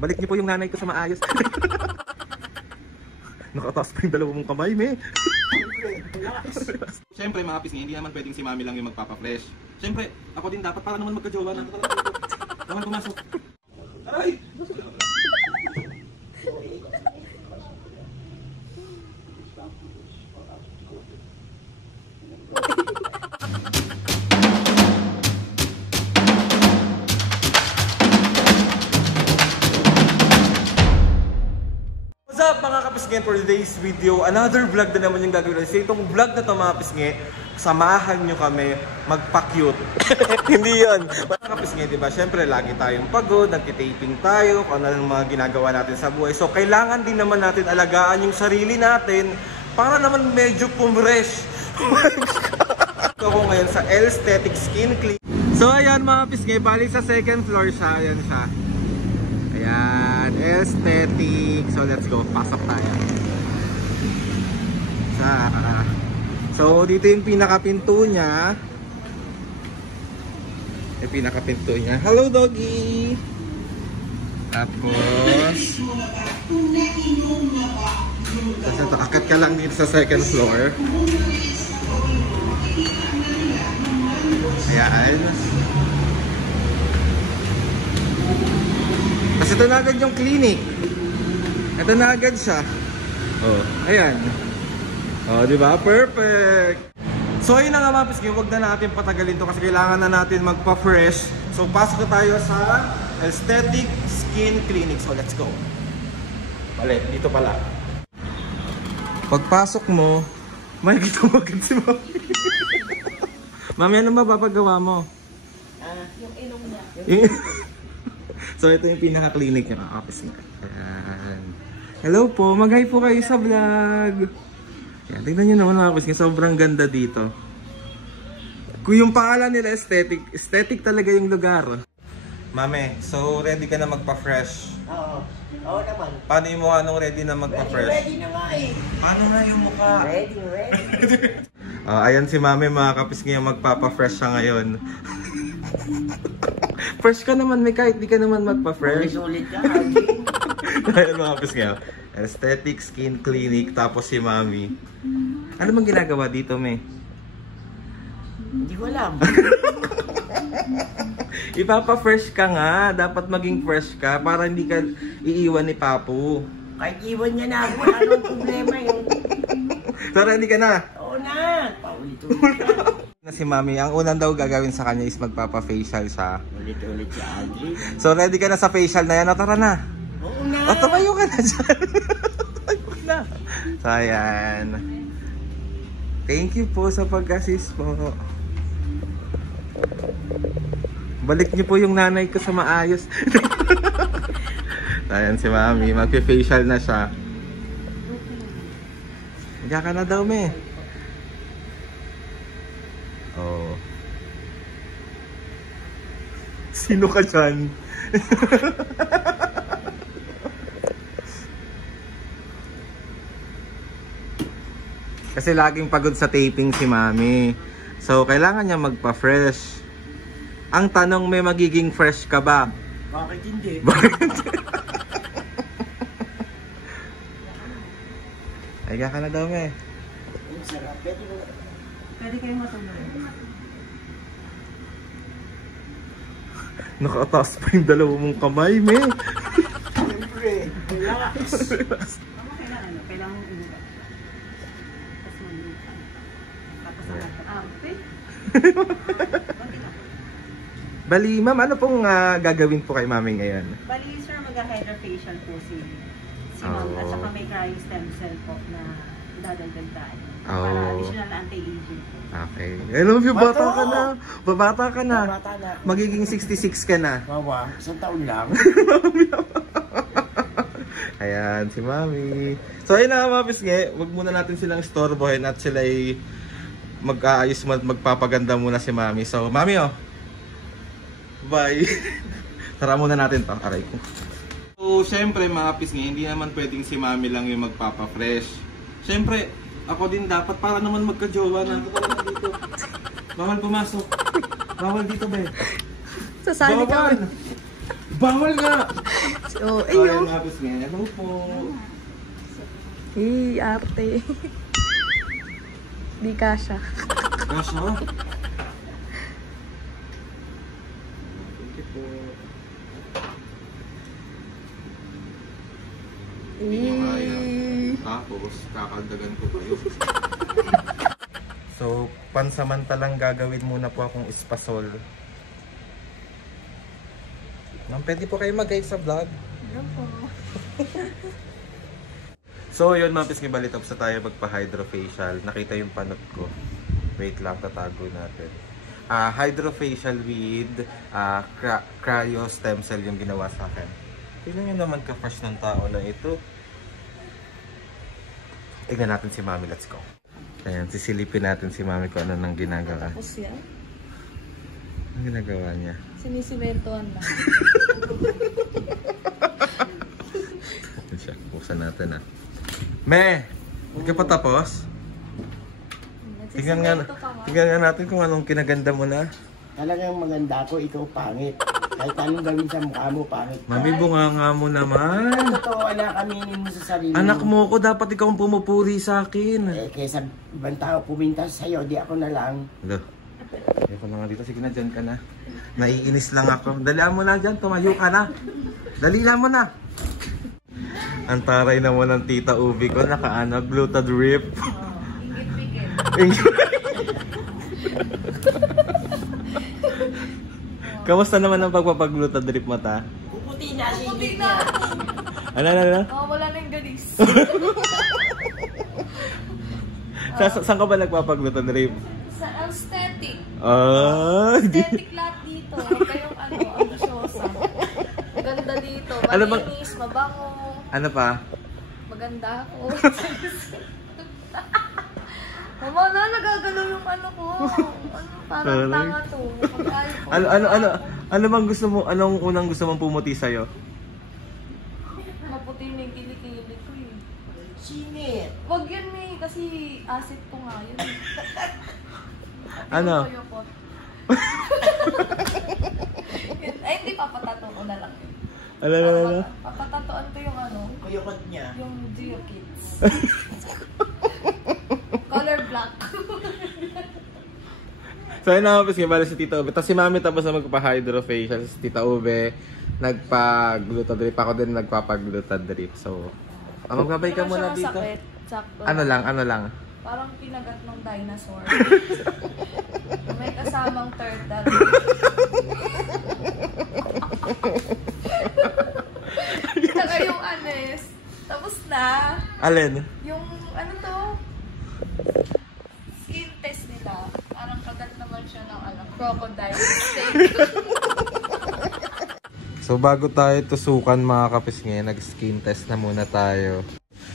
Balik niyo po yung nanay ko sa maayos. Nakataas pa yung dalawang mong kamay, me. Siyempre mga pisngi, hindi naman pwedeng si mami lang yung magpapa-fresh. Siyempre, ako din dapat para naman magka-jowa na. Naman pumasok. Aray! What's up mga kapisngi, for today's video, another vlog na naman yung gagawin. So itong vlog na to mga kapisngi, samahan nyo kami magpa-cute. Hindi yun. Mga kapisngi, diba? Siyempre lagi tayong pagod, nagtitaping tayo, kung ano yung mga ginagawa natin sa buhay. So kailangan din naman natin alagaan yung sarili natin para naman medyo pumresh. So ako ngayon sa Aesthetic Skin Clinic. So ayan mga kapisngi, bali sa second floor siya. Ayan siya. Ayan, aesthetic. So let's go, pasok tayo. So dito yung pinakapinto niya. Yung pinakapinto niya. Hello doggy. Tapos ito, akat ka lang dito sa second floor. Ayan. Kasi ito na agad yung clinic. Ito na agad siya. Oh, ayan. Oh, di ba? Perfect. So ayun na nga mga pisngi, huwag na natin patagalin to kasi kailangan na natin magpa-fresh. So pasok na tayo sa Aesthetic Skin Clinic. So let's go. Balik, dito pala. Pagpasok mo, makikita mo agad si Mami. Mami, ano ba papagawa mo? Yung ilong niya. So ito yung pinaka-clinic niya, mga office niya. Ayan. Hello po, mag-hi po kayo sa vlog. Ayan, tingnan nyo naman mga office niya, sobrang ganda dito. Kung yung pangalan nila aesthetic, aesthetic talaga yung lugar. Mame, so ready ka na magpa-fresh? Oo. Oo naman. Paano yung mukha nung ready na magpa-fresh? Ready na nga eh. Paano na yung mukha? Ready. Ayan si Mame, mga kapis niya, magpapa-fresh siya ngayon. Fresh ka naman, may kahit di ka naman magpa-fresh. Ulit ka, Ayan mga kapis niya, Aesthetic Skin Clinic, tapos si Mami. Ano bang ginagawa dito, me? Hindi ko alam. Ipapa-fresh ka nga, dapat maging fresh ka para hindi ka iiwan ni Papu. Kahit iwan niya na ako, anong problema yung... So ready ka na? Oo na, paulit-ulit ka. Na si Mami, ang unang daw gagawin sa kanya is magpapa-facial siya. Ulit-ulit si Aldrin. So ready ka na sa facial na yan? O tara na. Oo na. O tumayo ka na dyan. Tumayo ka na. So ayan. Thank you po sa pag-assist po. Balik niyo po yung nanay ko sa maayos. Ayan si Mami, magpe-facial na siya. Higa ka na daw, me. Oh. Sino ka dyan? Kasi laging pagod sa taping si Mami. So, kailangan niya magpa-fresh. Ang tanong, may magiging fresh ka ba? Bakit hindi? Higa ka na daw, me. Ang sarap. Pwede kayo matulog. Nakataas pa yung dalawang mong kamay, me. Siyempre, relax. Kailangan umuha. Tapos malupan. Tapos okay. Bali, ma'am, ano pong gagawin po kay Mami ngayon? Bali, sir, mag-hydrofacial po si Ma'am. At saka may cryo stem cell po na dadagdagan. Para additional anti-aging po. Okay. I love you, bata ka na. Babata ka na. Bata na. Magiging 66 ka na. Mawa, isang taon lang. Ayan, si Mami. So ayun na mga pisngi, wag muna natin silang istorbohin at sila ay mag-aayos, magpapaganda muna si Mami. So Mami, oh. Bye. Tara muna natin to. Aray ko. So syempre mga pisngi, hindi naman pwedeng si Mami lang yung magpapa-fresh. Syempre, ako din dapat para naman magka-jowa na. Dito. Bawal pumasok. Bawal dito, be. Sasali ka. Bawal nga! Oh, Ayun ayun. mga pisngi. Hello po. Arte. Di kasha. Kaso? Thank you po. Tapos, kakaldagan ko kayo. So, pansamantalang gagawin muna po akong espasol. Ma'am, pwede po kayo mag-guide sa vlog? Hello po. So, yun mga pisngi, bali tapos na tayo magpa-hydrofacial. Nakita yung panot ko. Wait lang, tatago natin. Hydrofacial with cryo stem cell yung ginawa sa akin. Tingnan nyo naman ka-fresh ng tao na ito. Tignan natin si Mami, let's go. Ayan, sisilipin natin si Mami kung ano nang ginagawa. Tapos yan. Ang ginagawa niya. Sinisimentohan lang. Ito siya, buksan natin Me! Hindi ka pa tapos? Tingnan nga natin kung anong kinaganda mo na. Talagang maganda ako, ikaw pangit. Kahit anong gawin sa mukha mo, pangit. Mami, bunga mo naman. Totoo, anak, aminin mo sa sarili mo. Anak mo ko, dapat ikaw ang pumupuri sa akin. Kaysa ibang tao pumintas sa'yo, di ako na lang. Hello. Ayoko na nga dito. Sige na, dyan ka na. Naiinis lang ako. Dalihan mo na dyan. Tumayo ka na. Dalihan mo na. Ang taray naman ng tita Ubi ko. Nakaano, gluten drip. Kamusta naman ang pagpapag-gluten drip mo ta? Puputi na siya. Puti na ako. Ano? Oh, wala na yung galis. Saan ka ba nagpapag-gluten drip? Sa aesthetic. Aesthetic Lahat dito. Huwag kayong ambisyosa. Maganda dito. Ano bang- Malinis, mabango. Ano pa? Maganda ako. Mama na, nagagalaw yung ano ko. Parang tanga to. Ano bang gusto mo? Anong unang gusto mong pumuti sa'yo? Maputi na yung kilikili ko eh. Singit. Wag yun eh, kasi acid ko nga yun. Ano? Yung kuyokot. Ay, hindi, papatato ko na lang. Ano? Papatatoan ko yung ano, Kuyukot niya. yung Geo Kids. Color black. So ayun na, kasi bali si Tita Ube. Tapos si Mami tapos na magpa-hydrofacial. Si Tita Ube nagpa-gluten drip. Ako din nagpapa-gluten drip. So, magbabay ka muna dito. Masakit. Sakto. Ano lang? Parang pinagat ng dinosaur. May kasamang turtle. Saka yung anes. Tapos na. Alin? Yung ano to? Skin test nila. Parang kagat naman siya ng crocodile. So bago tayo tusukan mga kapisngi, nag-skin test na muna tayo.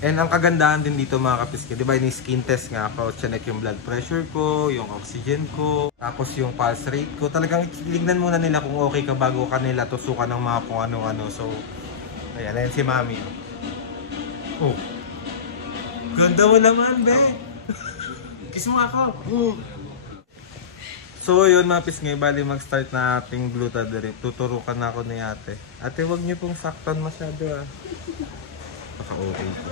And ang kagandahan din dito mga kapisngi, di ba yung skin test nga ako, chinek yung blood pressure ko, yung oxygen ko, tapos yung pulse rate ko. Talagang tignan muna nila kung okay ka bago kanila tusukan ng mga kung ano-ano. So, ayan si Mami. Oh. Ganda mo naman, be. Kiss mo ako. So yun mga pisngi, bali mag-start na ating gluten drip. Tuturukan na ako ni ate. Ate, wag niyo pong saktan masyado ah. Baka okay po.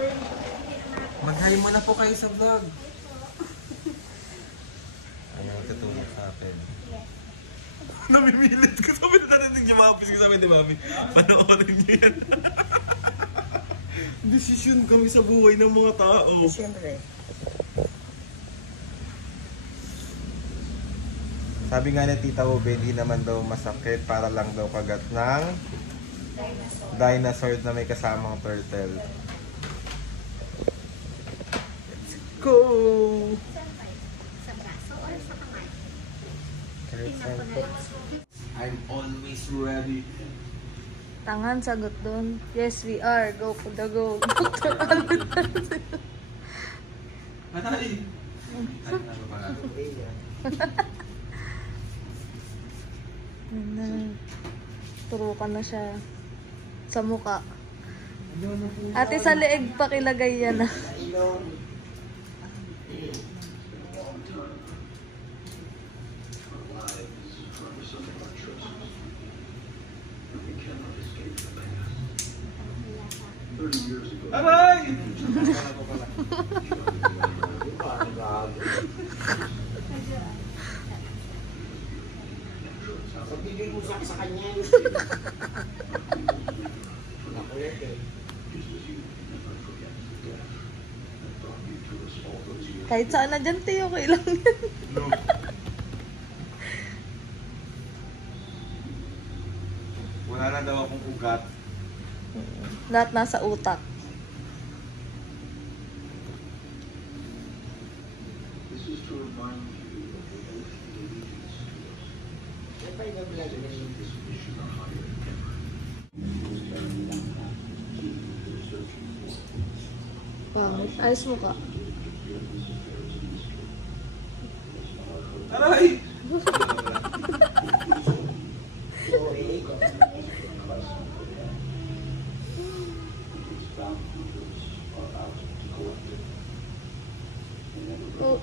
Mag-hi muna po kayo sa vlog. Ayaw tutulong sa atin. Namimilit ko. Sabi na narinig niyo mga pisngi. Sabi ni Mami, panoorin niyo yan. Desisyon kami sa buhay ng mga tao. Siyempre. Sabi nga ni Tita Ube, hindi naman daw masakit para lang daw kagat ng dinosaur na may kasamang turtle. Let's go! Sa braso or sa kamay? I'm always ready. Tangan, sagot doon. Yes, we are. Go for the go. Matali! Turukan na siya sa muka. Ate, sa leeg pa kilagay yan ah. Aray! Pagiging usak sa kanya. Nakulit eh. Kahit saan na dyan, Teo, okay lang yan. No. Wala na daw akong ugat. Lahat nasa utak. Pangit. Ayos mo ka. Aray! Oh,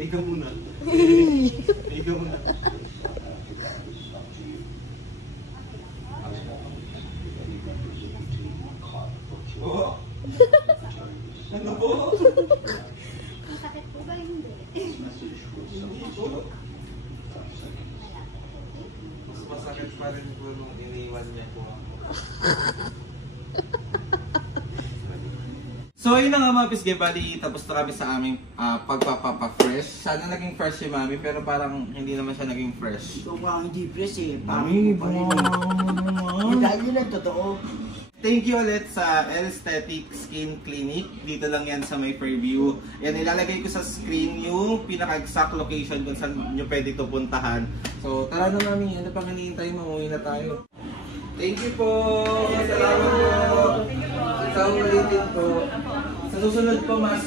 Ikaw muna. Ikaw muna. Oh. Ano po? Masakit po ba hindi? Hindi po. Mas masakit pa rin po nung iniwan niya po ako. So ayun na nga mga Pisgay Buddy, tapos na kami sa aming pagpapapa-fresh. Sana naging fresh si Mami, pero parang hindi naman siya naging fresh. Ikaw nga hindi fresh eh. Mami, Pangit mo pa rin eh. Yung dahil yun ang totoo. Thank you ulit sa Aesthetic Skin Clinic. Dito lang yan sa may Fairview. Yan, ilalagay ko sa screen yung pinaka-exact location kung saan nyo pwede ito puntahan. So tara na Mami, ano pang hinihintay mo? Umuwi na tayo. Thank you po! Salamat po! Sa ulitin po. Sa susunod po mas...